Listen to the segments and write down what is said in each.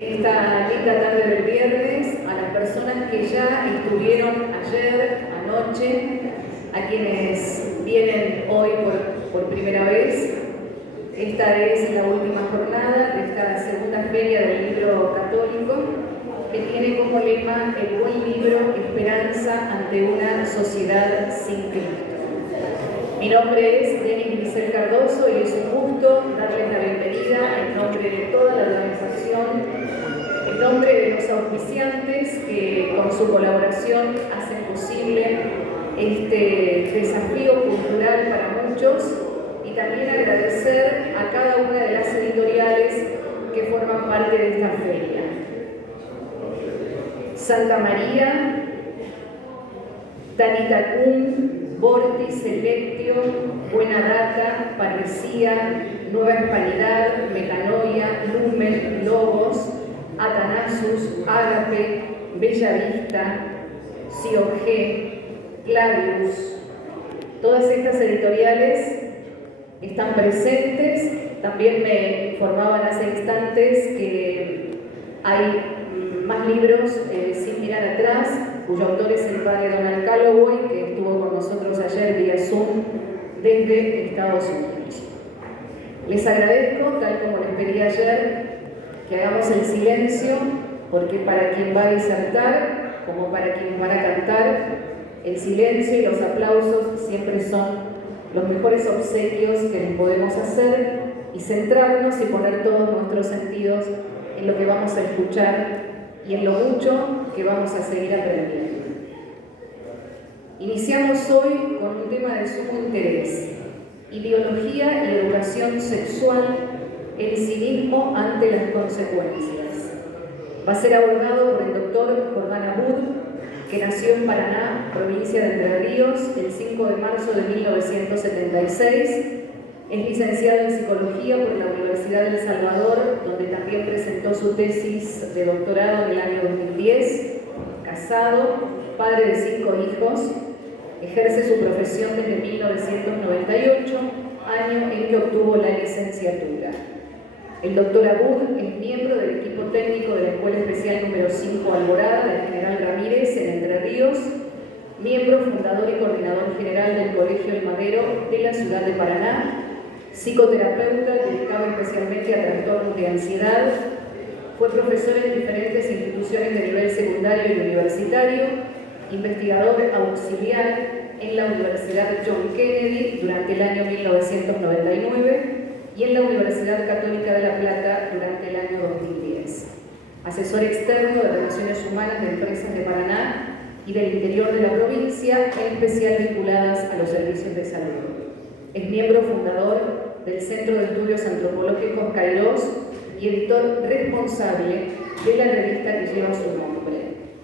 Esta linda tarde del viernes, a las personas que ya estuvieron ayer, anoche, a quienes vienen hoy por primera vez. Esta es la última jornada de esta segunda feria del libro católico, que tiene como lema el buen libro, esperanza ante una sociedad sin Cristo. Mi nombre es Denis Grisel Cardoso y es un gusto darles la bienvenida en nombre de toda la organización, en nombre de los auspiciantes que con su colaboración hacen posible este desafío cultural para muchos, y también agradecer a cada una de las editoriales que forman parte de esta feria. Santa María, Tanitacum, Vortis, Selectio, Buena Data, Parresía, Nueva Hispanidad, Metanoia, Lumen, Logos, Atanasus, Ágape, Bella Vista, Siogé, Clavius. Todas estas editoriales están presentes. También me informaban hace instantes que hay más libros sin mirar atrás, cuyo autor es el padre Donald Calloway, que estuvo con nosotros ayer vía Zoom desde Estados Unidos. Les agradezco, tal como les pedí ayer, que hagamos el silencio, porque para quien va a disertar, como para quienes van a cantar, el silencio y los aplausos siempre son los mejores obsequios que les podemos hacer, y centrarnos y poner todos nuestros sentidos en lo que vamos a escuchar y en lo mucho que vamos a seguir aprendiendo. Iniciamos hoy con un tema de sumo interés: ideología y educación sexual, el cinismo ante las consecuencias. Va a ser abordado por el doctor Jordán Abud, que nació en Paraná, provincia de Entre Ríos, el 5 de marzo de 1976. Es licenciado en Psicología por la Universidad del Salvador, donde también presentó su tesis de doctorado en el año 2010. Casado, padre de 5 hijos, ejerce su profesión desde 1998, año en que obtuvo la licenciatura. El doctor Abud es miembro del equipo técnico de la Escuela Especial número 5 Alborada del General Ramírez en Entre Ríos, miembro fundador y coordinador general del Colegio El Madero de la ciudad de Paraná, psicoterapeuta dedicado especialmente a trastornos de ansiedad. Fue profesor en diferentes instituciones de nivel secundario y universitario, investigador auxiliar en la Universidad John Kennedy durante el año 1999 y en la Universidad Católica de La Plata durante el año 2010. Asesor externo de Relaciones Humanas de empresas de Paraná y del interior de la provincia, en especial vinculadas a los servicios de salud. Es miembro fundador del Centro de Estudios Antropológicos Kairos y editor responsable de la revista que lleva su nombre.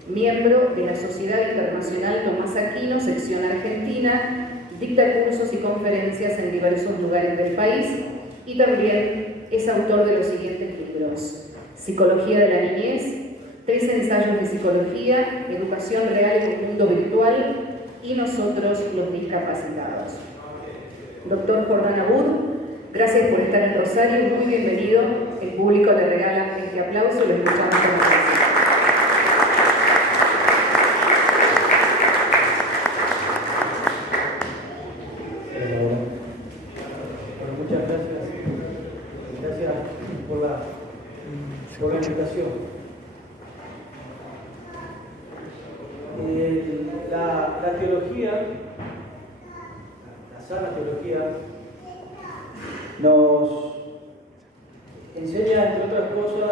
Miembro de la Sociedad Internacional Tomás Aquino, sección Argentina, dicta cursos y conferencias en diversos lugares del país, y también es autor de los siguientes libros: Psicología de la Niñez, 3 ensayos de psicología, Educación Real en un mundo virtual y Nosotros los discapacitados. Doctor Jordán Abud, gracias por estar en Rosario, muy bienvenido. El público le regala este aplauso y lo escuchamos con atención. Muchas gracias. Gracias por la invitación. La teología, la sana teología, nos enseña, entre otras cosas,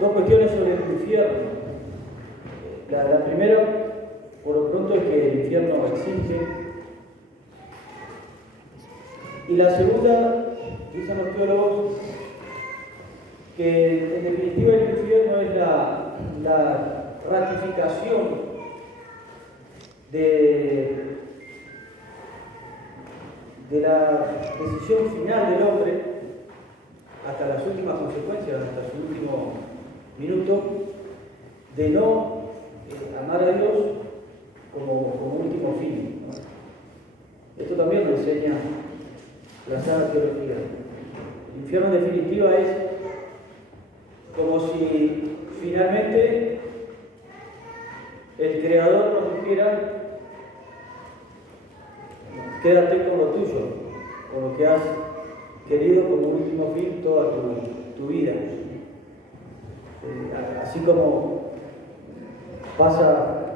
dos cuestiones sobre el infierno. La primera, por lo pronto, es que el infierno existe. Y la segunda, dicen los teólogos, que en definitiva el infierno es la ratificación de la decisión final del hombre hasta las últimas consecuencias, hasta su último minuto, de no amar a Dios como último fin, ¿no? Esto también lo enseña la sana teología. El infierno en definitiva es como si finalmente el Creador nos dijera: quédate con lo tuyo, con lo que has querido como último fin toda tu vida. Así como pasa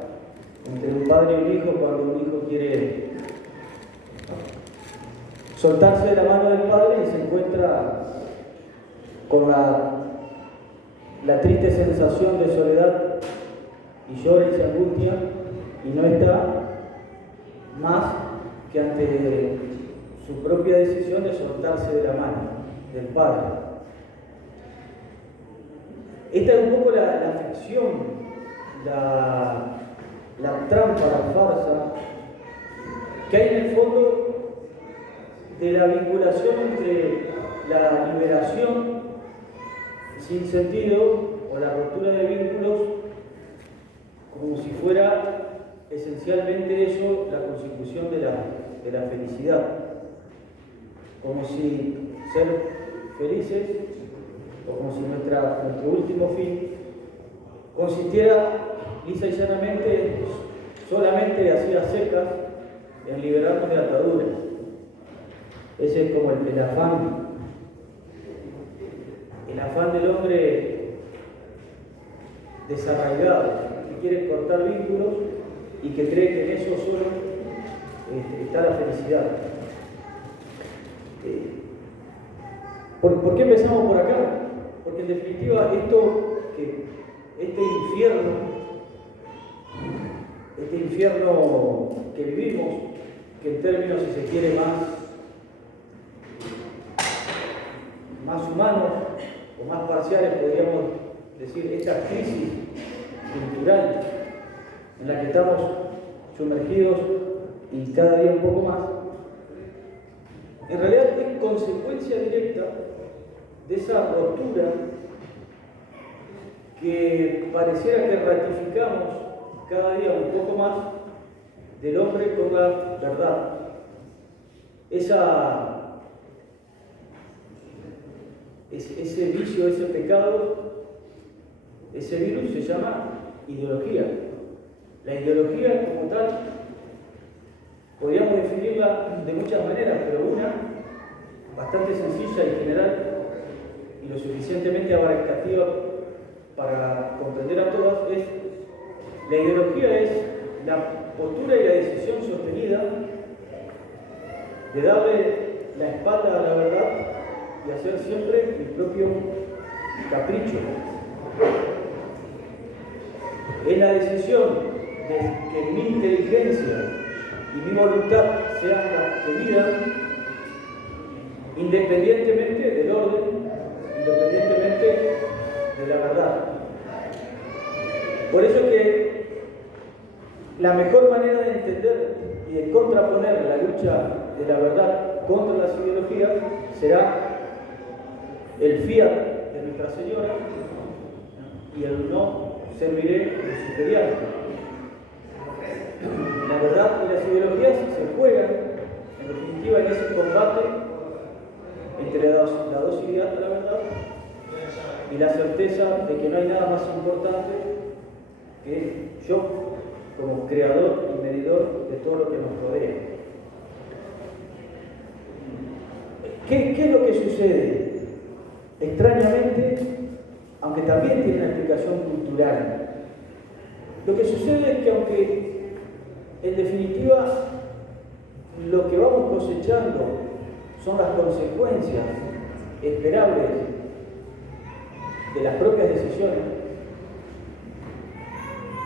entre un padre y un hijo cuando un hijo quiere soltarse de la mano del padre y se encuentra con la triste sensación de soledad y llora y se angustia y no está más que ante su propia decisión de soltarse de la mano del padre. Esta es un poco la ficción, la trampa, la farsa que hay en el fondo de la vinculación entre la liberación sin sentido o la ruptura de vínculos, como si fuera esencialmente eso la consecución de la felicidad, como si ser felices o como si nuestro último fin consistiera lisa y llanamente, solamente así a secas, en liberarnos de ataduras. Ese es como el afán del hombre desarraigado, que quiere cortar vínculos y que cree que en eso solo está la felicidad. ¿Por qué empezamos por acá? Porque en definitiva este infierno que vivimos, que en términos, si se quiere, más humanos o más parciales, podríamos decir, esta crisis cultural en la que estamos sumergidos y cada día un poco más, en realidad es consecuencia directa de esa ruptura que pareciera que ratificamos cada día un poco más del hombre con la verdad. Ese vicio, ese pecado, ese virus se llama ideología. La ideología como tal podríamos definirla de muchas maneras, pero una bastante sencilla y general y lo suficientemente abarcativa para comprender a todas es: la ideología es la postura y la decisión sostenida de darle la espalda a la verdad y hacer siempre mi propio capricho. Es la decisión de que mi inteligencia y mi voluntad sean las que vivan independientemente del orden, independientemente de la verdad. Por eso que la mejor manera de entender y de contraponer la lucha de la verdad contra las ideologías será el fiat de Nuestra Señora y el no serviré luciferiano. La verdad y las ideologías se juegan, en definitiva, en ese combate entre la docilidad de la verdad y la certeza de que no hay nada más importante que yo, como creador y medidor de todo lo que nos rodea. ¿Qué es lo que sucede? Extrañamente, aunque también tiene una explicación cultural, lo que sucede es que aunque en definitiva lo que vamos cosechando son las consecuencias esperables de las propias decisiones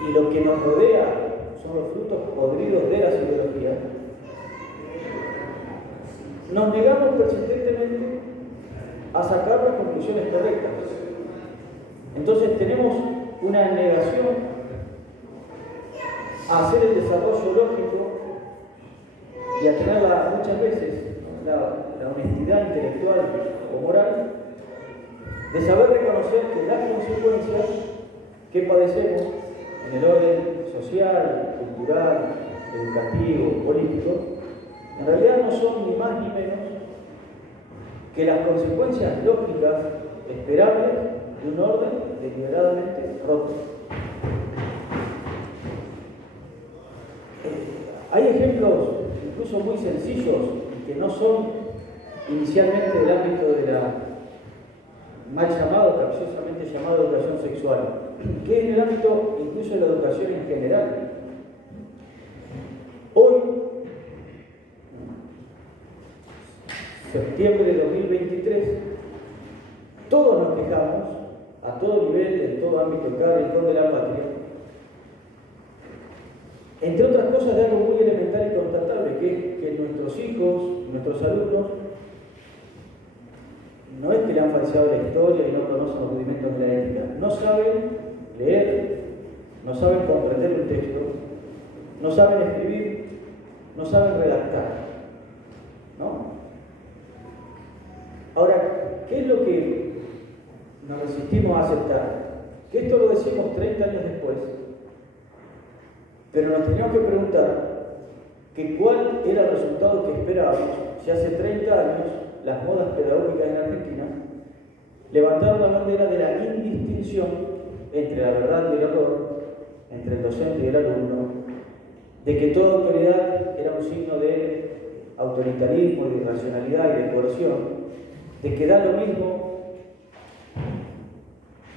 y lo que nos rodea son los frutos podridos de las ideologías, nos negamos persistentemente a sacar las conclusiones correctas. Entonces tenemos una negación a hacer el desarrollo lógico y a tener muchas veces la honestidad intelectual o moral de saber reconocer que las consecuencias que padecemos en el orden social, cultural, educativo, político, en realidad no son ni más ni menos que las consecuencias lógicas esperables de un orden deliberadamente roto. Hay ejemplos incluso muy sencillos que no son inicialmente del ámbito de la mal llamado, capciosamente llamado educación sexual, que es en el ámbito incluso de la educación en general. Hoy, septiembre de 2023, todos nos quejamos, a todo nivel, en todo ámbito, en cada rincón de la patria, entre otras cosas, de algo muy elemental y constatable, que es que nuestros hijos, nuestros alumnos, no es que le han falseado la historia y no conocen los rudimentos de la ética, no saben leer, no saben comprender un texto, no saben escribir, no saben redactar, ¿no? Ahora, ¿qué es lo que nos resistimos a aceptar? Que esto lo decimos 30 años después, pero nos teníamos que preguntar que cuál era el resultado que esperábamos si hace 30 años las modas pedagógicas en Argentina levantaron la bandera de la indistinción entre la verdad y el error, entre el docente y el alumno, de que toda autoridad era un signo de autoritarismo, de irracionalidad y de coerción, de que da lo mismo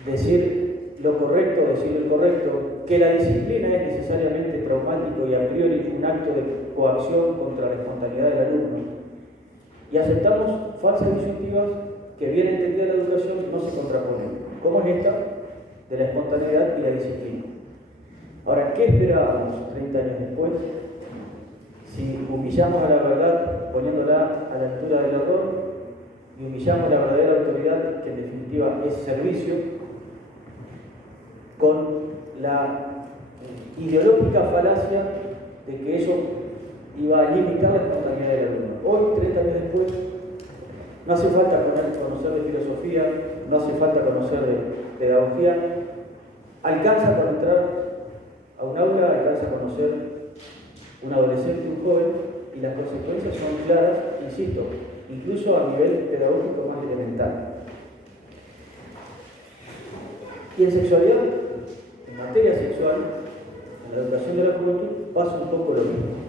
decir lo correcto, decir el correcto, que la disciplina es necesariamente traumático y a priori un acto de coacción contra la espontaneidad del alumno. Y aceptamos falsas disyuntivas que, bien entendida la educación, no se contraponen, como es esta de la espontaneidad y la disciplina. Ahora, ¿qué esperábamos 30 años después? Si humillamos a la verdad poniéndola a la altura del error y humillamos a la verdadera autoridad, que en definitiva es servicio, con la ideológica falacia de que eso iba a limitar la espontaneidad del alumno. Hoy, 30 años después, no hace falta conocer de filosofía, no hace falta conocer de pedagogía, alcanza para entrar a un aula, alcanza a conocer un adolescente, un joven, y las consecuencias son claras, insisto, incluso a nivel pedagógico más elemental. Y en sexualidad, en materia sexual, en la educación de la juventud, pasa un poco lo mismo.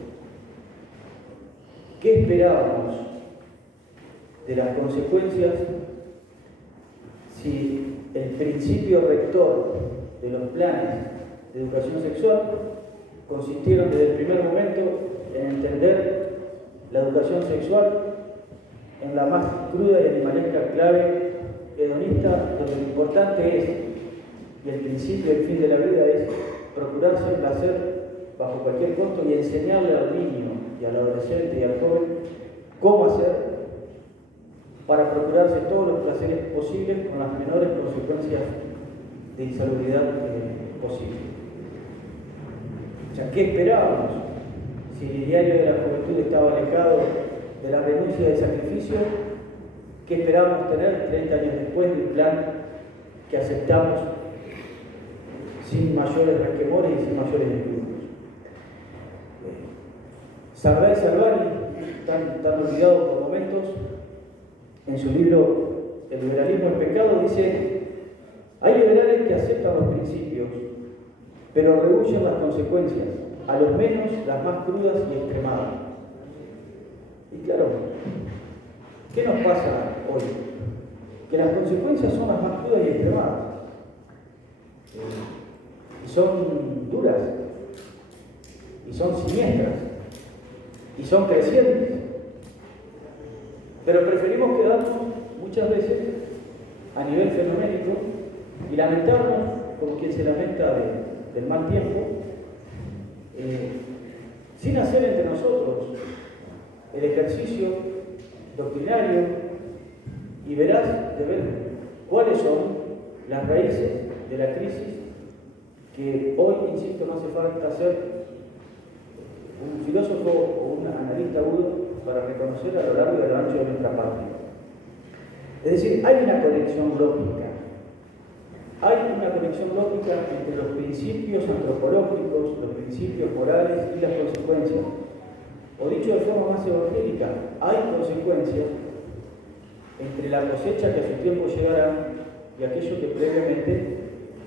¿Qué esperábamos de las consecuencias si el principio rector de los planes de educación sexual consistieron desde el primer momento en entender la educación sexual en la más cruda y animalesca clave hedonista, donde lo importante es, y el principio y el fin de la vida es, procurarse el placer bajo cualquier costo y enseñarle al niño y al adolescente y al joven cómo hacer para procurarse todos los placeres posibles con las menores consecuencias de insalubridad posible. O sea, ¿qué esperábamos? Si el ideario de la juventud estaba alejado de la renuncia y del sacrificio, ¿qué esperábamos tener 30 años después del plan que aceptamos sin mayores resquemores y sin mayores escrúpulos? Sardá y Salvani, tan olvidado por momentos, en su libro El liberalismo es pecado, dice: hay liberales que aceptan los principios, pero rehuyen las consecuencias, a lo menos las más crudas y extremadas. Y claro, ¿qué nos pasa hoy? Que las consecuencias son las más crudas y extremadas. Y son duras, y son siniestras, y son crecientes. Pero preferimos quedarnos muchas veces a nivel fenoménico y lamentarnos como quien se lamenta del mal tiempo, sin hacer entre nosotros el ejercicio doctrinario y veraz de ver cuáles son las raíces de la crisis que hoy, insisto, no hace falta ser un filósofo o un analista agudo para reconocer a lo largo y a lo ancho de nuestra patria. Es decir, hay una conexión lógica. Hay una conexión lógica entre los principios antropológicos, los principios morales y las consecuencias. O dicho de forma más evangélica, hay consecuencias entre la cosecha que a su tiempo llegará y aquello que previamente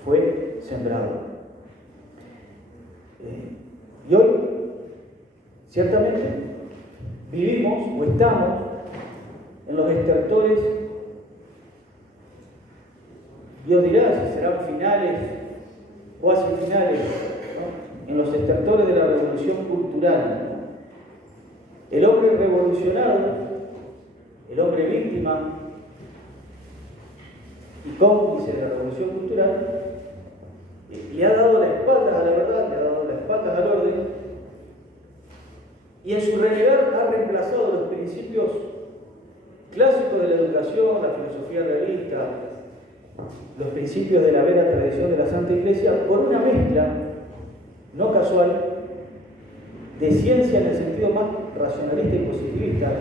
fue sembrado. Y hoy, ciertamente, vivimos o estamos en los estertores, Dios dirá si serán finales o hacia finales, ¿no? En los estertores de la revolución cultural. El hombre revolucionado, el hombre víctima y cómplice de la revolución cultural, le ha dado la espalda a la verdad, le ha dado la espalda al orden, y en su renegar ha reemplazado los principios clásicos de la educación, la filosofía realista, los principios de la vera tradición de la Santa Iglesia, por una mezcla no casual de ciencia en el sentido más racionalista y positivista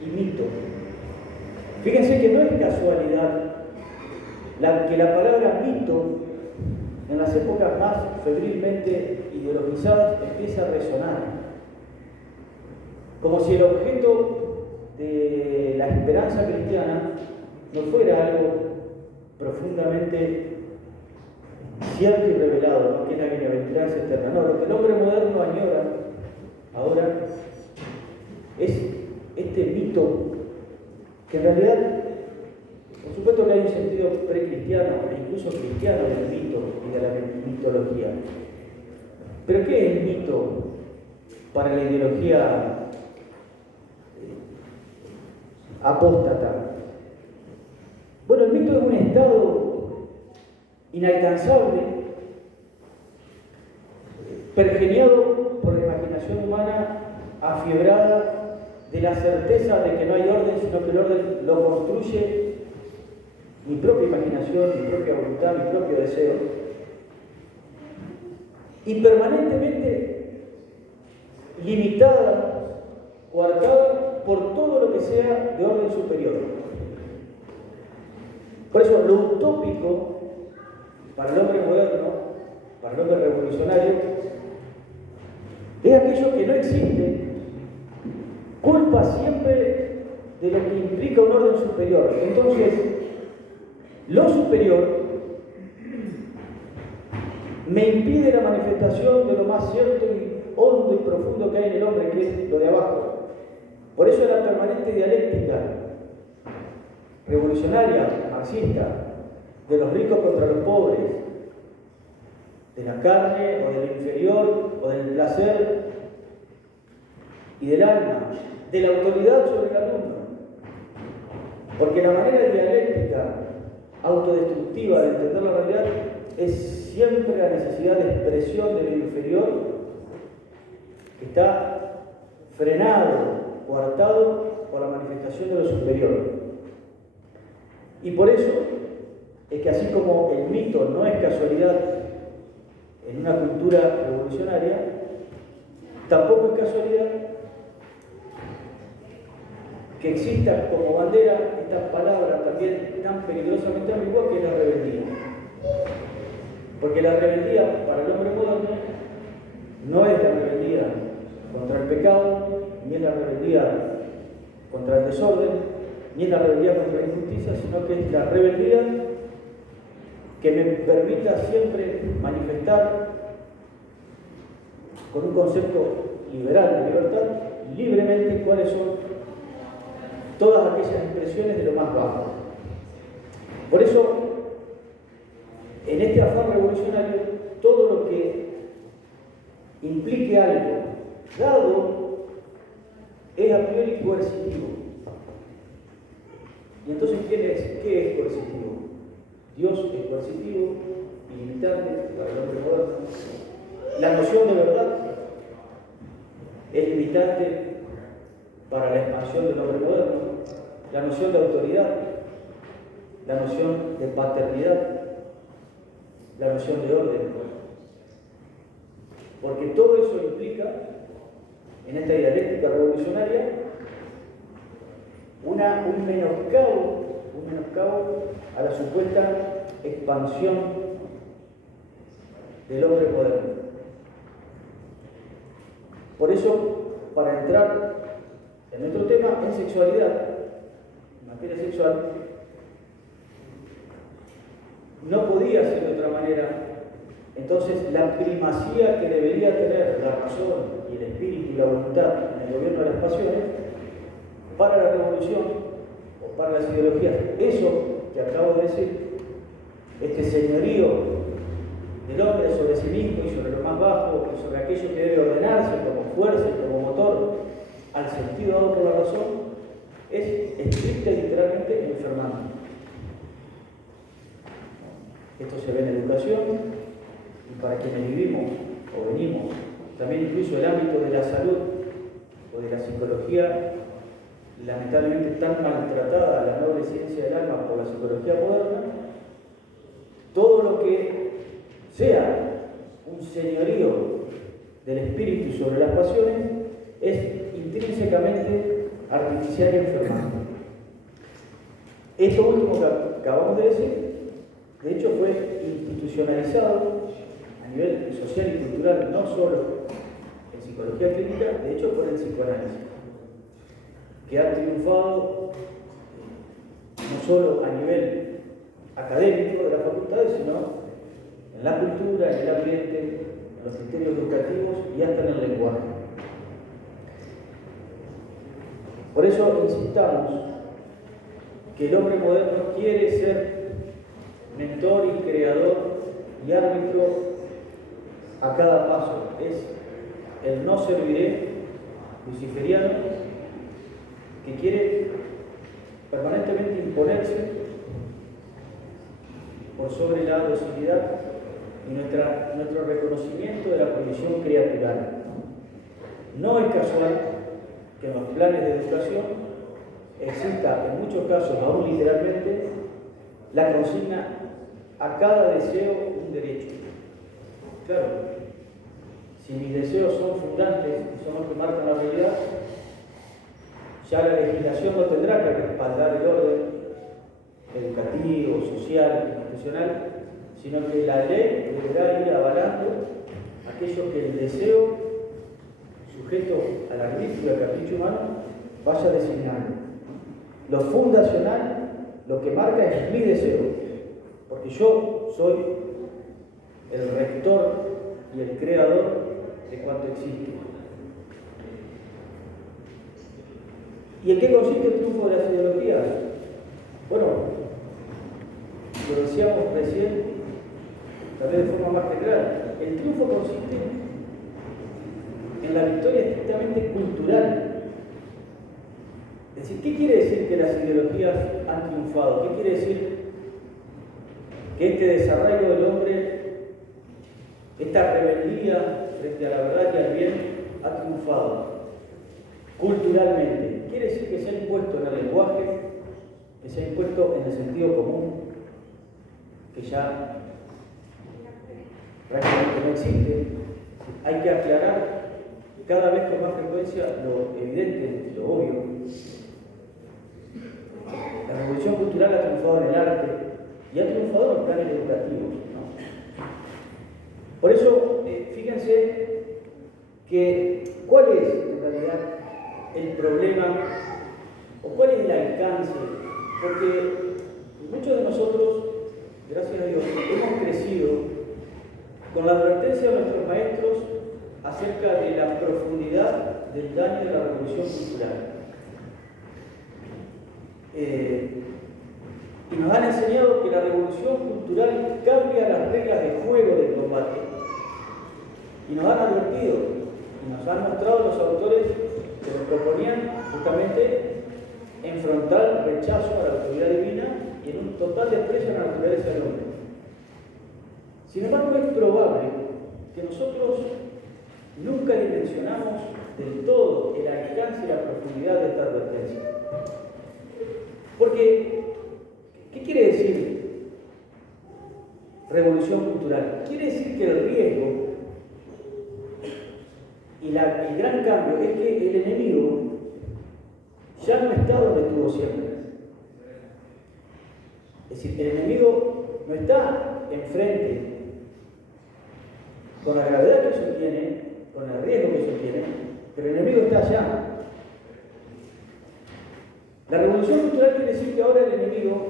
y mito. Fíjense que no es casualidad que la palabra mito en las épocas más febrilmente ideologizadas empieza a resonar, como si el objeto de la esperanza cristiana no fuera algo profundamente cierto y revelado, ¿no? Que es la bienaventuranza eterna. No, lo que el hombre moderno añora ahora es este mito que en realidad, por supuesto que hay un sentido precristiano e incluso cristiano del mito y de la mitología. Pero ¿qué es el mito para la ideología apóstata? Bueno, el mito es un estado inalcanzable, pergeniado por la imaginación humana afiebrada de la certeza de que no hay orden, sino que el orden lo construye mi propia imaginación, mi propia voluntad, mi propio deseo, y permanentemente limitada, coartada por todo lo que sea de orden superior. Por eso, lo utópico para el hombre moderno, para el hombre revolucionario, es aquello que no existe, culpa siempre de lo que implica un orden superior. Entonces, lo superior me impide la manifestación de lo más cierto y hondo y profundo que hay en el hombre, que es lo de abajo. Por eso la permanente dialéctica revolucionaria, marxista, de los ricos contra los pobres, de la carne o del inferior o del placer y del alma, de la autoridad sobre el alumno. Porque la manera dialéctica autodestructiva de entender la realidad es siempre la necesidad de expresión de lo inferior que está frenado, coartado por la manifestación de lo superior. Y por eso es que así como el mito no es casualidad en una cultura revolucionaria, tampoco es casualidad que exista como bandera esta palabra también tan peligrosamente ambigua que es la rebeldía. Porque la rebeldía para el hombre moderno no es la rebeldía contra el pecado, ni es la rebeldía contra el desorden, ni es la rebeldía contra la injusticia, sino que es la rebeldía que me permita siempre manifestar con un concepto liberal de libertad, libremente cuáles son todas aquellas expresiones de lo más bajo. Por eso, en este afán revolucionario, todo lo que implique algo dado es a priori coercitivo. Y entonces, ¿qué es coercitivo? Dios es coercitivo, ilimitante para el hombre moderno. La noción de verdad es limitante para la expansión del hombre moderno. La noción de autoridad, la noción de paternidad, la noción de orden. Porque todo eso implica, en esta dialéctica revolucionaria, un menoscabo a la supuesta expansión del hombre moderno. Por eso, para entrar en nuestro tema, en sexualidad, materia sexual, no podía ser de otra manera. Entonces, la primacía que debería tener la razón y el espíritu y la voluntad en el gobierno de las pasiones, para la revolución o para las ideologías, eso que acabo de decir, este señorío del hombre sobre sí mismo y sobre lo más bajo y sobre aquello que debe ordenarse como fuerza y como motor al sentido dado por la razón, es estricta y literalmente enfermante. Esto se ve en la educación y para quienes vivimos o venimos, también incluso el ámbito de la salud o de la psicología, lamentablemente tan maltratada la noble ciencia del alma por la psicología moderna, todo lo que sea un señorío del espíritu sobre las pasiones es intrínsecamente artificial y enfermante. Esto último que acabamos de decir, de hecho, fue institucionalizado a nivel social y cultural, no solo en psicología clínica, de hecho por el psicoanálisis, que ha triunfado no solo a nivel académico de las facultades, sino en la cultura, en el ambiente, en los criterios educativos y hasta en el lenguaje. Por eso insistamos que el hombre moderno quiere ser mentor y creador y árbitro a cada paso. Es el no serviré luciferiano que quiere permanentemente imponerse por sobre la docilidad y nuestro reconocimiento de la condición criatural. No es casual que en los planes de educación exista, en muchos casos, aún literalmente, la consigna a cada deseo un derecho. Claro, si mis deseos son fundantes y son los que marcan la realidad, ya la legislación no tendrá que respaldar el orden educativo, social, institucional, sino que la ley deberá ir avalando aquello que el deseo, sujeto al arbitrio y al capricho humano, vaya designando. Lo fundacional, lo que marca es mi deseo, porque yo soy el rector y el creador de cuanto existe. ¿Y en qué consiste el triunfo de las ideologías? Bueno, lo decíamos recién, tal vez de forma más general. El triunfo consiste en la victoria estrictamente cultural. Es decir, ¿qué quiere decir que las ideologías han triunfado? ¿Qué quiere decir que este desarraigo del hombre, esta rebeldía frente a la verdad y al bien, ha triunfado culturalmente? Quiere decir que se ha impuesto en el lenguaje, que se ha impuesto en el sentido común, que ya prácticamente no existe. Hay que aclarar cada vez con más frecuencia lo evidente, lo obvio. La revolución cultural ha triunfado en el arte y ha triunfado en los planes educativos, ¿no? Por eso, fíjense que cuál es en realidad el problema o cuál es el alcance, porque muchos de nosotros, gracias a Dios, hemos crecido con la advertencia de nuestros maestros acerca de la profundidad del daño de la revolución cultural. Y nos han enseñado que la revolución cultural cambia las reglas de juego del combate. Y nos han advertido, y nos han mostrado los autores que nos proponían justamente en frontal rechazo a la autoridad divina y en un total desprecio a la naturaleza del hombre. Sin embargo, es probable que nosotros nunca dimensionamos del todo el alcance y la profundidad de esta advertencia. Porque, ¿qué quiere decir revolución cultural? Quiere decir que el riesgo y el gran cambio es que el enemigo ya no está donde estuvo siempre. Es decir, el enemigo no está enfrente con la gravedad que eso tiene, con el riesgo que eso tiene, pero el enemigo está allá. La revolución cultural quiere decir que ahora el enemigo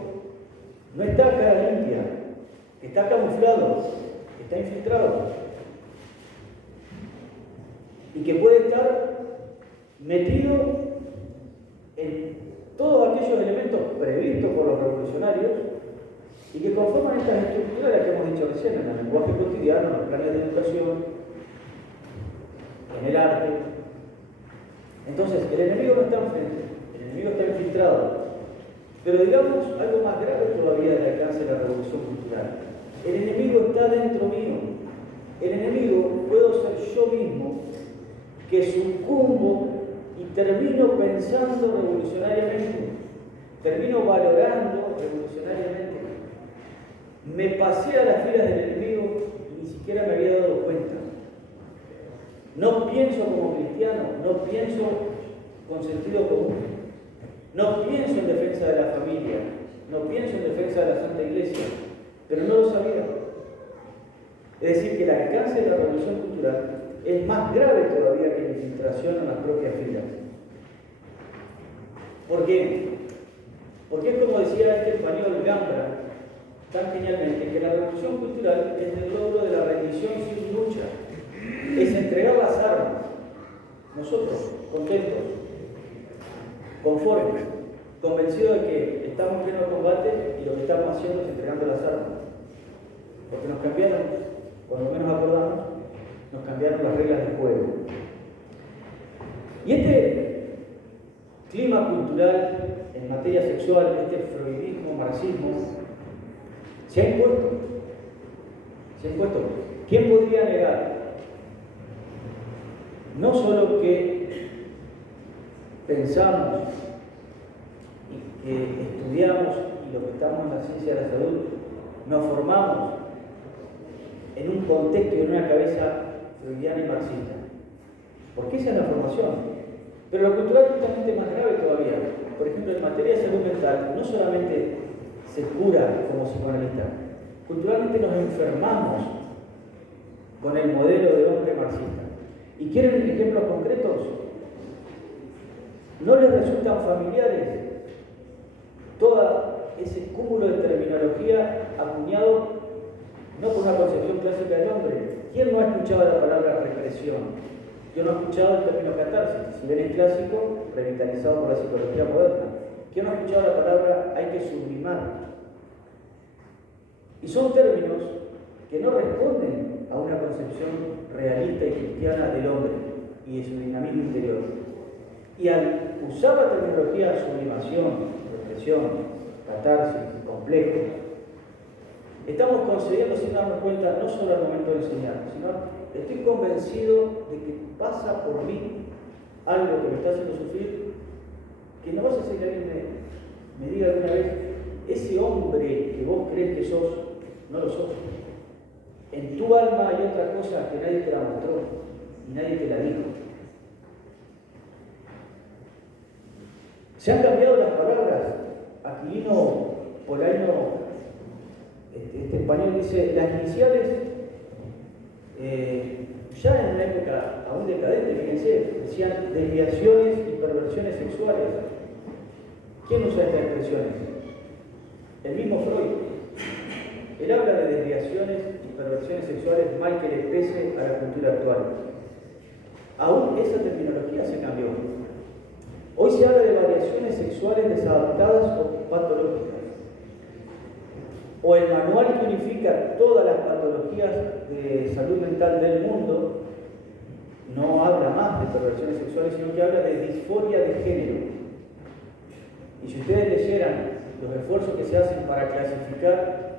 no está a cara limpia, está camuflado, está infiltrado y que puede estar metido en todos aquellos elementos previstos por los revolucionarios y que conforman estas estructuras que hemos dicho recién, en el lenguaje cotidiano, en los planes de educación, en el arte. Entonces, el enemigo no está enfrente, el enemigo está infiltrado. Pero digamos algo más grave todavía del alcance de la revolución cultural. El enemigo está dentro mío. El enemigo puedo ser yo mismo que sucumbo y termino pensando revolucionariamente, termino valorando revolucionariamente. Me pasé a las filas del enemigo y ni siquiera me había dado cuenta. No pienso como cristiano, no pienso con sentido común, no pienso en defensa de la familia, no pienso en defensa de la Santa Iglesia, pero no lo sabía. Es decir, que el alcance de la revolución cultural es más grave todavía que la infiltración en las propias filas. ¿Por qué? Porque es como decía este español Gambra, tan genialmente, que la revolución cultural es el logro de la rendición sin lucha, es entregar las armas, nosotros, contentos, conformes, convencidos de que estamos en pleno combate y lo que estamos haciendo es entregando las armas, porque nos cambiaron, cuando menos acordamos, nos cambiaron las reglas del juego. Y este clima cultural en materia sexual, este freudismo, marxismo, se ha impuesto. ¿Quién podría negar? No solo que pensamos y que estudiamos y lo que estamos en la ciencia de la salud, nos formamos en un contexto y en una cabeza freudiana y marxista. Porque esa es la formación. Pero lo cultural es justamente más grave todavía. Por ejemplo, en materia de salud mental, no solamente se cura como psicoanalista, culturalmente nos enfermamos con el modelo de hombre marxista. ¿Y quieren ejemplos concretos? ¿No les resultan familiares todo ese cúmulo de terminología acuñado no por una concepción clásica del hombre? ¿Quién no ha escuchado la palabra represión? Yo no he escuchado el término catarsis, si bien es clásico, revitalizado por la psicología moderna. ¿Quién no ha escuchado la palabra hay que sublimar? Y son términos que no responden a una concepción realista y cristiana del hombre y de su dinamismo interior. Y al usar la terminología sublimación, represión, catarsis, complejo, estamos concediendo sin darnos cuenta no solo al momento de enseñar, sino estoy convencido de que pasa por mí algo que me está haciendo sufrir, que no vas a hacer que alguien me diga alguna vez, ese hombre que vos crees que sos, no lo sos. En tu alma hay otra cosa que nadie te la mostró y nadie te la dijo. Se han cambiado las palabras. Aquilino Polaino, este español, dice, las iniciales, ya en una época aún decadente, fíjense, decían desviaciones y perversiones sexuales. ¿Quién usa estas expresiones? El mismo Freud. Él habla de desviaciones y perversiones sexuales mal que le pese a la cultura actual. Aún esa terminología se cambió. Hoy se habla de variaciones sexuales desadaptadas o patológicas. O el manual que unifica todas las patologías de salud mental del mundo no habla más de perversiones sexuales, sino que habla de disforia de género. Y si ustedes leyeran los esfuerzos que se hacen para clasificar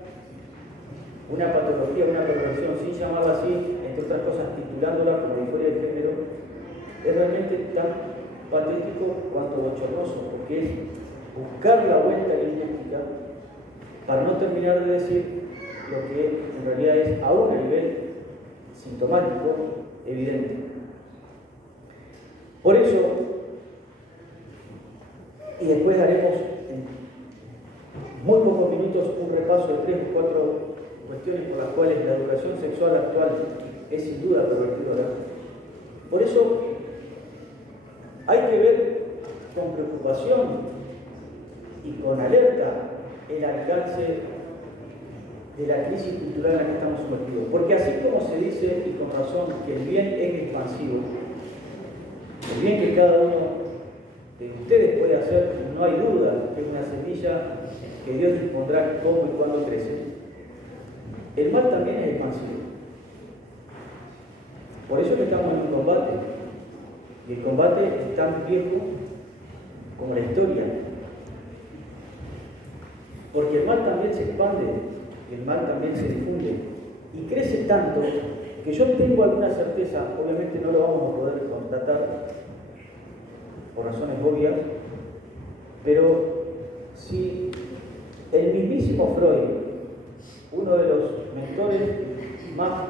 una patología, una perversión, sin llamarla así, entre otras cosas titulándola como disforia de género, es realmente tan patético cuanto bochornoso, porque es buscar la vuelta lingüística para no terminar de decir lo que en realidad es, aún a nivel sintomático, evidente. Por eso, y después haremos en muy pocos minutos un repaso de 3 o 4 cuestiones por las cuales la educación sexual actual es sin duda pervertidora. Por eso hay que ver con preocupación y con alerta el alcance de la crisis cultural en la que estamos sumergidos. Porque así como se dice, y con razón, que el bien es expansivo, el bien que cada uno de ustedes puede hacer, no hay duda que es una semilla que Dios dispondrá cómo y cuándo crece, el mal también es expansivo. Por eso que estamos en un combate, y el combate es tan viejo como la historia. Porque el mal también se expande, el mal también se difunde, y crece tanto que yo tengo alguna certeza, obviamente no lo vamos a poder constatar por razones obvias, pero si el mismísimo Freud, uno de los mentores más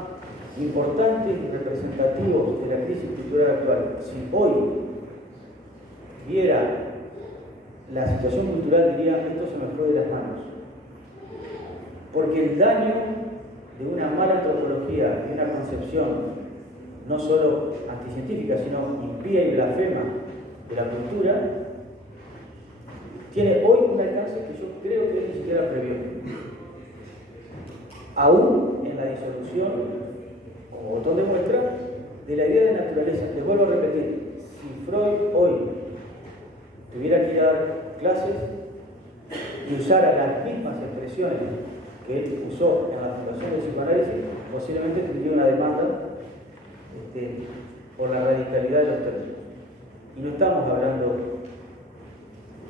importantes y representativos de la crisis cultural actual, si hoy viera la situación cultural, diría: esto se me fue de las manos. Porque el daño de una mala antropología, de una concepción no solo anticientífica, sino impía y blasfema de la cultura, tiene hoy un alcance que yo creo que ni siquiera previó. Aún en la disolución, como botón de muestra, de la idea de naturaleza. Les vuelvo a repetir, si Freud hoy tuviera que ir a dar clases y usara las mismas expresiones que él usó en la fundación del psicoanálisis, posiblemente tendría una demanda por la radicalidad de los términos. Y no estamos hablando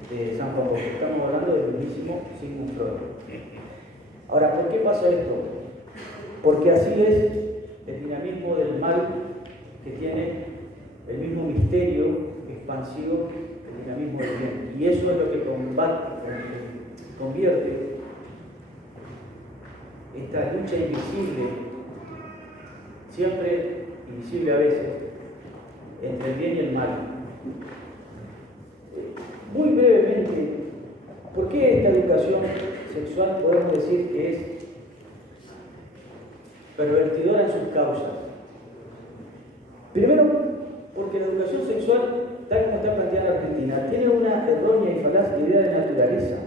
de San Juan Bosco, estamos hablando del mismísimo Sigmund Freud. Ahora, ¿por qué pasa esto? Porque así es el dinamismo del mal, que tiene el mismo misterio expansivo que el dinamismo del bien. Y eso es lo que convierte esta lucha invisible, siempre invisible a veces, entre el bien y el mal. Muy brevemente, ¿por qué esta educación sexual podemos decir que es pervertidora en sus causas? Primero, porque la educación sexual, tal como está planteada en Argentina, tiene una errónea y falaz idea de naturaleza.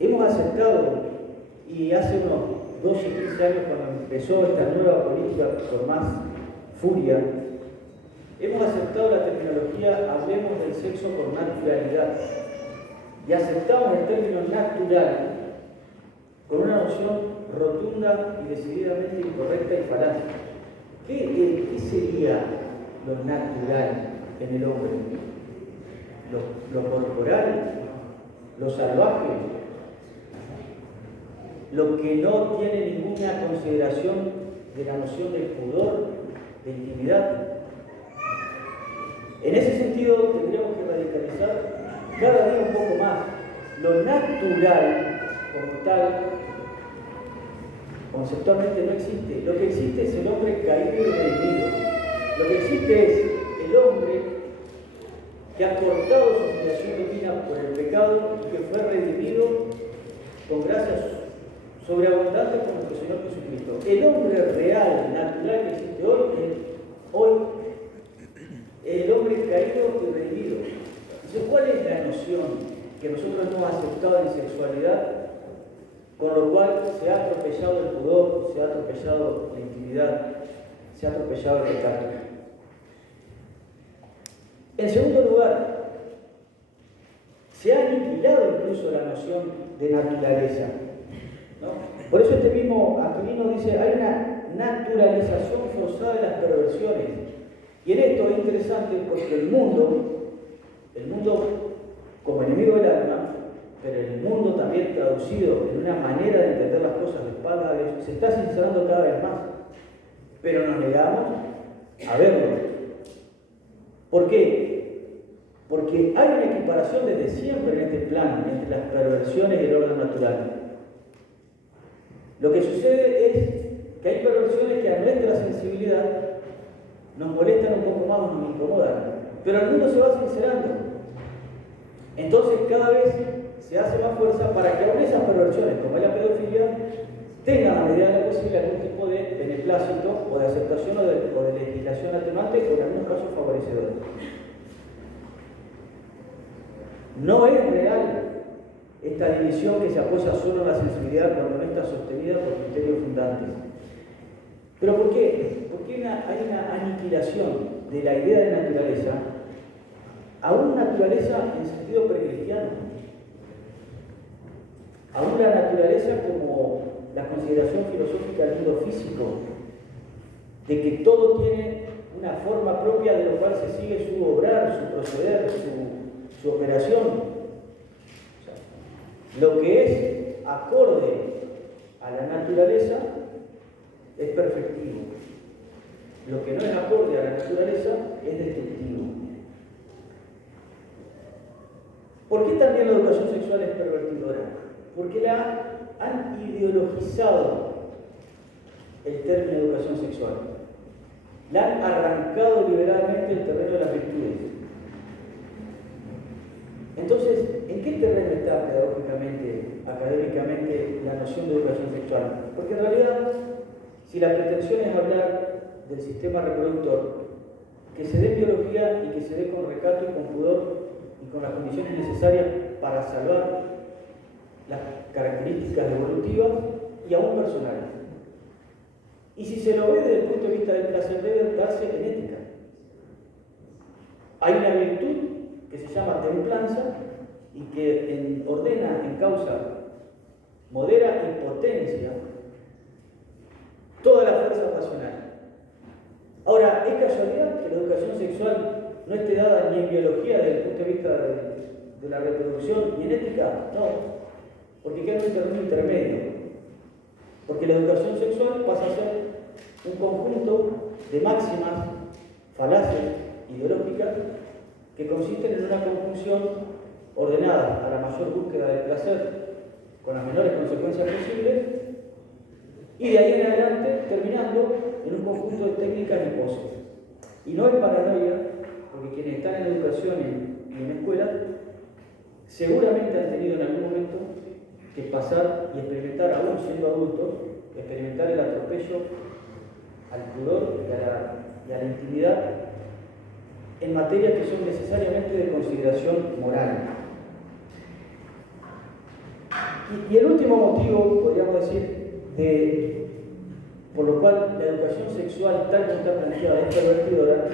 Hemos aceptado, y hace unos 12 y 15 años, cuando empezó esta nueva política con más furia, hemos aceptado la terminología "hablemos del sexo con naturalidad", y aceptamos el término natural con una noción rotunda y decididamente incorrecta y falaz. ¿Qué sería lo natural en el hombre? ¿Lo corporal? ¿Lo salvaje? ¿Lo que no tiene ninguna consideración de la noción del pudor, de intimidad? En ese sentido, tendríamos que radicalizar cada día un poco más. Lo natural, como tal, conceptualmente no existe. Lo que existe es el hombre caído y redimido. Lo que existe es el hombre que ha cortado su filiación divina por el pecado y que fue redimido con gracias sobreabundantes por nuestro Señor Jesucristo. El hombre real, natural que existe hoy es el hombre caído y redimido. Entonces, ¿cuál es la noción que nosotros hemos aceptado en sexualidad, con lo cual se ha atropellado el pudor, se ha atropellado la intimidad, se ha atropellado el pecado? En segundo lugar, se ha aniquilado incluso la noción de naturaleza, ¿no? Por eso este mismo Aquilino dice: hay una naturalización forzada de las perversiones. Y en esto es interesante porque el mundo como enemigo del alma, pero el mundo también traducido en una manera de entender las cosas de espaldas a Dios, se está sincerando cada vez más. Pero nos negamos a verlo. ¿Por qué? Porque hay una equiparación desde siempre en este plano entre las perversiones y el orden natural. Lo que sucede es que hay perversiones que a nuestra sensibilidad nos molestan un poco más o nos incomodan, pero el mundo se va sincerando. Entonces cada vez se hace más fuerza para que aún esas perversiones, como es la pedofilia, tengan a medida de la posibilidad algún tipo de beneplácito o de aceptación o de legislación atenuante, o en algunos casos favorecedores. No es real esta división que se apoya solo en la sensibilidad cuando no está sostenida por criterios fundantes. ¿Pero por qué? Porque hay una aniquilación de la idea de naturaleza a una naturaleza en sentido precristiano. Aún la naturaleza como la consideración filosófica del mundo físico, de que todo tiene una forma propia de lo cual se sigue su obrar, su proceder, su operación. O sea, lo que es acorde a la naturaleza es perfectivo. Lo que no es acorde a la naturaleza es destructivo. ¿Por qué también la educación sexual es pervertidora? Porque la han ideologizado el término educación sexual. Le han arrancado liberalmente el terreno de las virtudes. Entonces, ¿en qué terreno está pedagógicamente, académicamente, la noción de educación sexual? Porque en realidad, si la pretensión es hablar del sistema reproductor, que se dé biología y que se dé con recato y con pudor y con las condiciones necesarias para salvar las características evolutivas y aún personales. Y si se lo ve desde el punto de vista del placer, debe darse en ética. Hay una virtud que se llama templanza y que ordena, encausa, modera y potencia toda la fuerza pasional. Ahora, ¿es casualidad que la educación sexual no esté dada ni en biología desde el punto de vista de la reproducción ni en ética? No, porque queda un terreno intermedio. Porque la educación sexual pasa a ser un conjunto de máximas, falaces ideológicas que consisten en una conjunción ordenada a la mayor búsqueda del placer con las menores consecuencias posibles y de ahí en adelante terminando en un conjunto de técnicas y poses. Y no es paranoia, porque quienes están en educación y en escuelas seguramente han tenido en algún momento que pasar y experimentar, aún siendo adultos, experimentar el atropello al pudor y a la intimidad en materias que son necesariamente de consideración moral. Y el último motivo, podríamos decir, por lo cual la educación sexual tal como está planteada es pervertidora,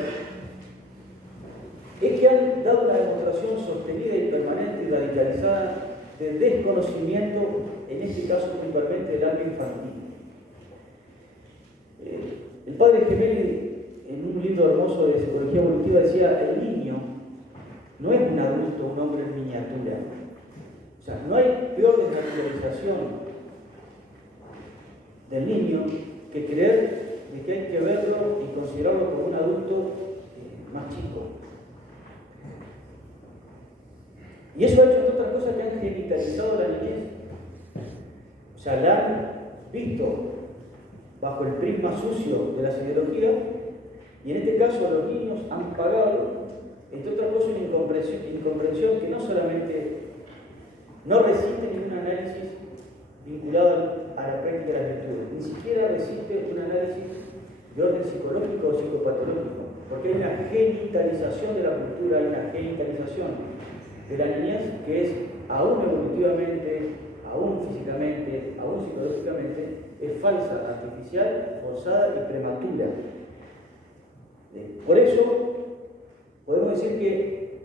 es que han dado una demostración sostenida y permanente y radicalizada de desconocimiento, en este caso principalmente del alma infantil. El padre Gemelli, en un libro hermoso de psicología evolutiva, decía: el niño no es un adulto, un hombre en miniatura. O sea, no hay peor desnaturalización del niño que creer de que hay que verlo y considerarlo como un adulto más chico. Y eso ha hecho, entre otras cosas, que han genitalizado la niñez. O sea, la han visto bajo el prisma sucio de las ideologías, y en este caso los niños han pagado, entre otras cosas, una incomprensión que no solamente no resiste ningún análisis vinculado a la práctica de las virtudes, ni siquiera resiste un análisis de orden psicológico o psicopatológico, porque hay una genitalización de la cultura, hay una genitalización de la niñez que es aún evolutivamente, aún físicamente, aún psicológicamente, es falsa, artificial, forzada y prematura. Por eso podemos decir que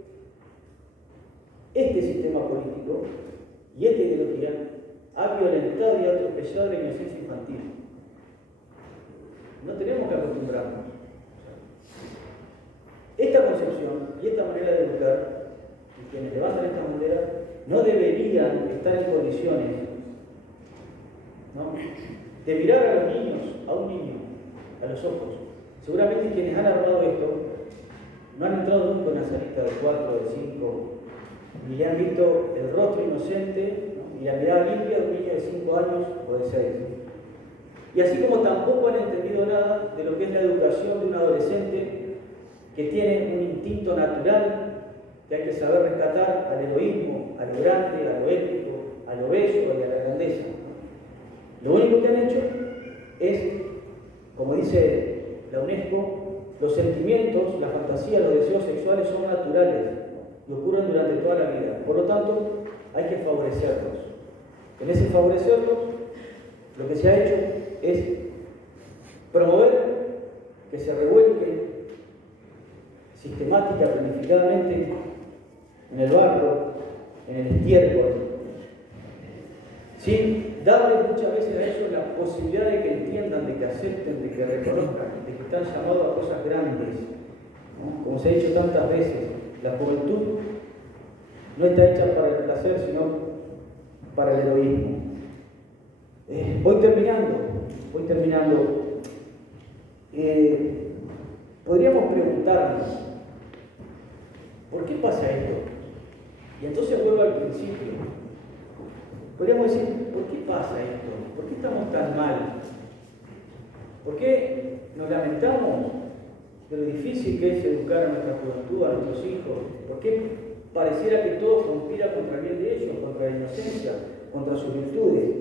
este sistema político y esta ideología ha violentado y atropellado la inocencia infantil. No tenemos que acostumbrarnos. Esta concepción y esta manera de educar, y quienes levantan esta bandera, no deberían estar en condiciones, ¿no?, de mirar a los niños, a un niño, a los ojos. Seguramente quienes han armado esto no han entrado nunca en una salita de 4 o de 5, ni le han visto el rostro inocente, ¿no?, y la mirada limpia de un niño de 5 años o de 6. Y así como tampoco han entendido nada de lo que es la educación de un adolescente que tiene un instinto natural, que hay que saber rescatar al egoísmo, a lo grande, a lo épico, a lo bello y a la grandeza. Lo único que han hecho es, como dice la UNESCO, los sentimientos, la fantasía, los deseos sexuales son naturales. y ocurren durante toda la vida. Por lo tanto, hay que favorecerlos. En ese favorecerlos, lo que se ha hecho es promover que se revuelque sistemática, planificadamente en el barro, en el estiércol, sin darles muchas veces a ellos la posibilidad de que entiendan, de que acepten, de que reconozcan, de que están llamados a cosas grandes, ¿no? Como se ha dicho tantas veces, la juventud no está hecha para el placer, sino para el heroísmo. Voy terminando. Podríamos preguntarnos, ¿por qué pasa esto? Y entonces vuelvo al principio. Podríamos decir, ¿por qué pasa esto? ¿Por qué estamos tan mal? ¿Por qué nos lamentamos de lo difícil que es educar a nuestra juventud, a nuestros hijos? ¿Por qué pareciera que todo conspira contra el bien de ellos, contra la inocencia, contra sus virtudes?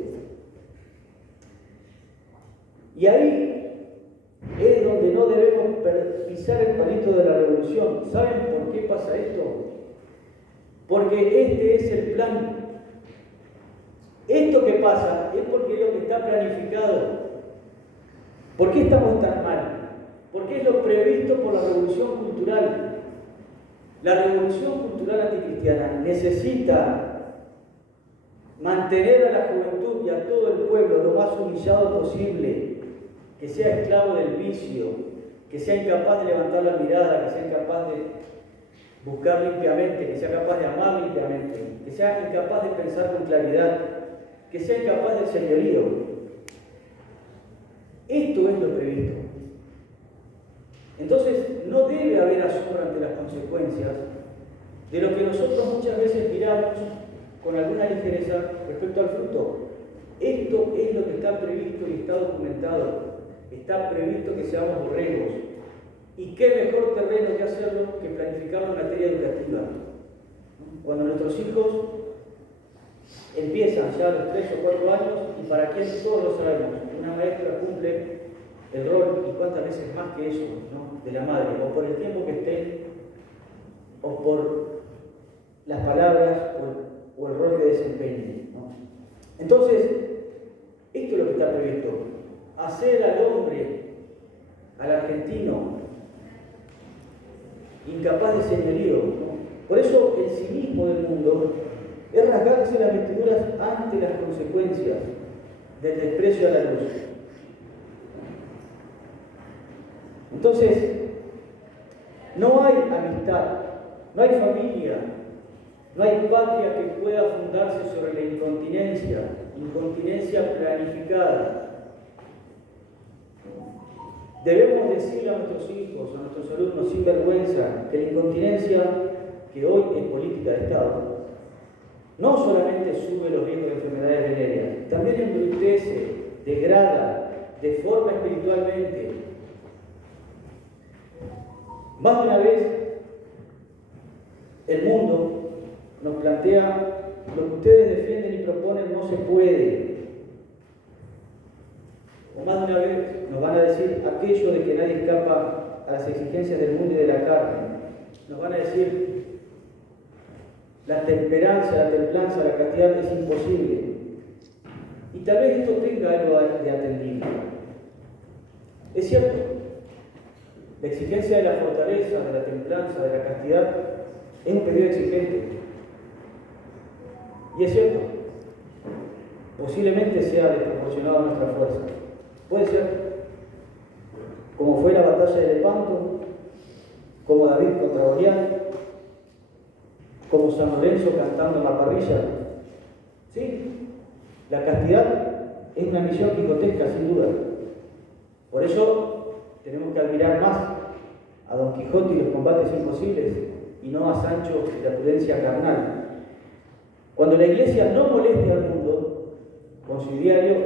Y ahí es donde no debemos pisar el palito de la revolución. ¿Saben por qué pasa esto? Porque este es el plan. Esto que pasa es porque es lo que está planificado. ¿Por qué estamos tan mal? Porque es lo previsto por la revolución cultural. La revolución cultural anticristiana necesita mantener a la juventud y a todo el pueblo lo más humillado posible, que sea esclavo del vicio, que sea incapaz de levantar la mirada, que sea incapaz de buscar limpiamente, que sea capaz de amar limpiamente, que sea incapaz de pensar con claridad, que sea incapaz del señorío. Esto es lo previsto. Entonces, no debe haber asombro ante las consecuencias de lo que nosotros muchas veces miramos con alguna ligereza respecto al fruto. Esto es lo que está previsto y está documentado. Está previsto que seamos borregos. ¿Y qué mejor terreno que hacerlo que planificarlo en materia educativa? Cuando nuestros hijos empiezan ya a los 3 o 4 años, y para quién todos lo sabemos, una maestra cumple el rol, y cuántas veces más que eso, ¿no?, de la madre, o por el tiempo que esté, o por las palabras, o el rol que desempeñe, ¿no? Entonces, esto es lo que está previsto: hacer al hombre, al argentino, incapaz de señorío, ¿no? Por eso el cinismo del mundo es rasgarse las vestiduras ante las consecuencias del desprecio a la luz. Entonces, no hay amistad, no hay familia, no hay patria que pueda fundarse sobre la incontinencia planificada. Debemos decirle a nuestros hijos, a nuestros alumnos sin vergüenza, que la incontinencia, que hoy es política de Estado, no solamente sube los riesgos de enfermedades venéreas, también embrutece, degrada, deforma espiritualmente. Más de una vez, el mundo nos plantea: lo que ustedes defienden y proponen no se puede. O más de una vez nos van a decir aquello de que nadie escapa a las exigencias del mundo y de la carne. Nos van a decir: la templanza, la castidad es imposible. Y tal vez esto tenga algo de atendible. Es cierto, la exigencia de la fortaleza, de la templanza, de la castidad, es un pedido exigente. Y es cierto, posiblemente sea desproporcionado a nuestra fuerza. Puede ser, como fue la batalla de Lepanto, como David contra Goliat, como San Lorenzo cantando en la parrilla. Sí, la castidad es una misión quijotesca, sin duda. Por eso tenemos que admirar más a Don Quijote y los combates imposibles, y no a Sancho y la prudencia carnal. Cuando la Iglesia no moleste al mundo con su ideario,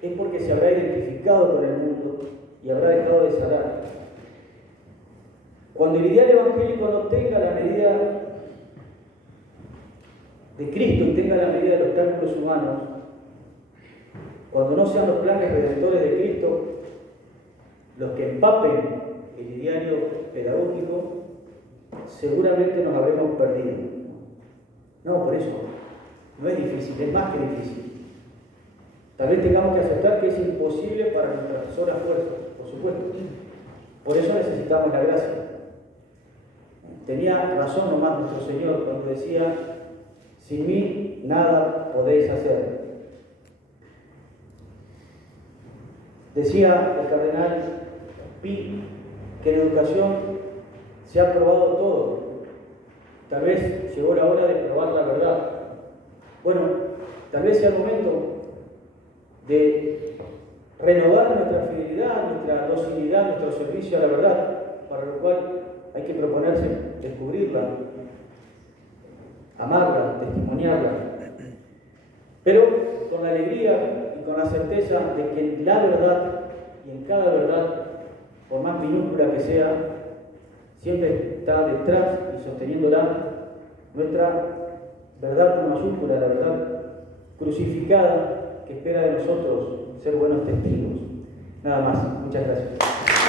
es porque se habrá identificado con el mundo y habrá dejado de salar. Cuando el ideal evangélico no tenga la medida de Cristo y tenga la medida de los cálculos humanos, cuando no sean los planes redentores de Cristo los que empapen el ideario pedagógico, seguramente nos habremos perdido. No, por eso, no es difícil, es más que difícil. Tal vez tengamos que aceptar que es imposible para nuestras solas fuerzas, por supuesto. Por eso necesitamos la gracia. Tenía razón nomás nuestro Señor cuando decía: sin mí nada podéis hacer. Decía el cardenal Pi que en educación se ha probado todo. Tal vez llegó la hora de probar la verdad. Bueno, tal vez sea el momento de renovar nuestra fidelidad, nuestra docilidad, nuestro servicio a la verdad, para lo cual hay que proponerse descubrirla, amarla, testimoniarla, pero con la alegría y con la certeza de que en la verdad y en cada verdad, por más minúscula que sea, siempre está detrás y sosteniéndola nuestra verdad con mayúscula, la verdad crucificada que espera de nosotros ser buenos testigos. Nada más. Muchas gracias.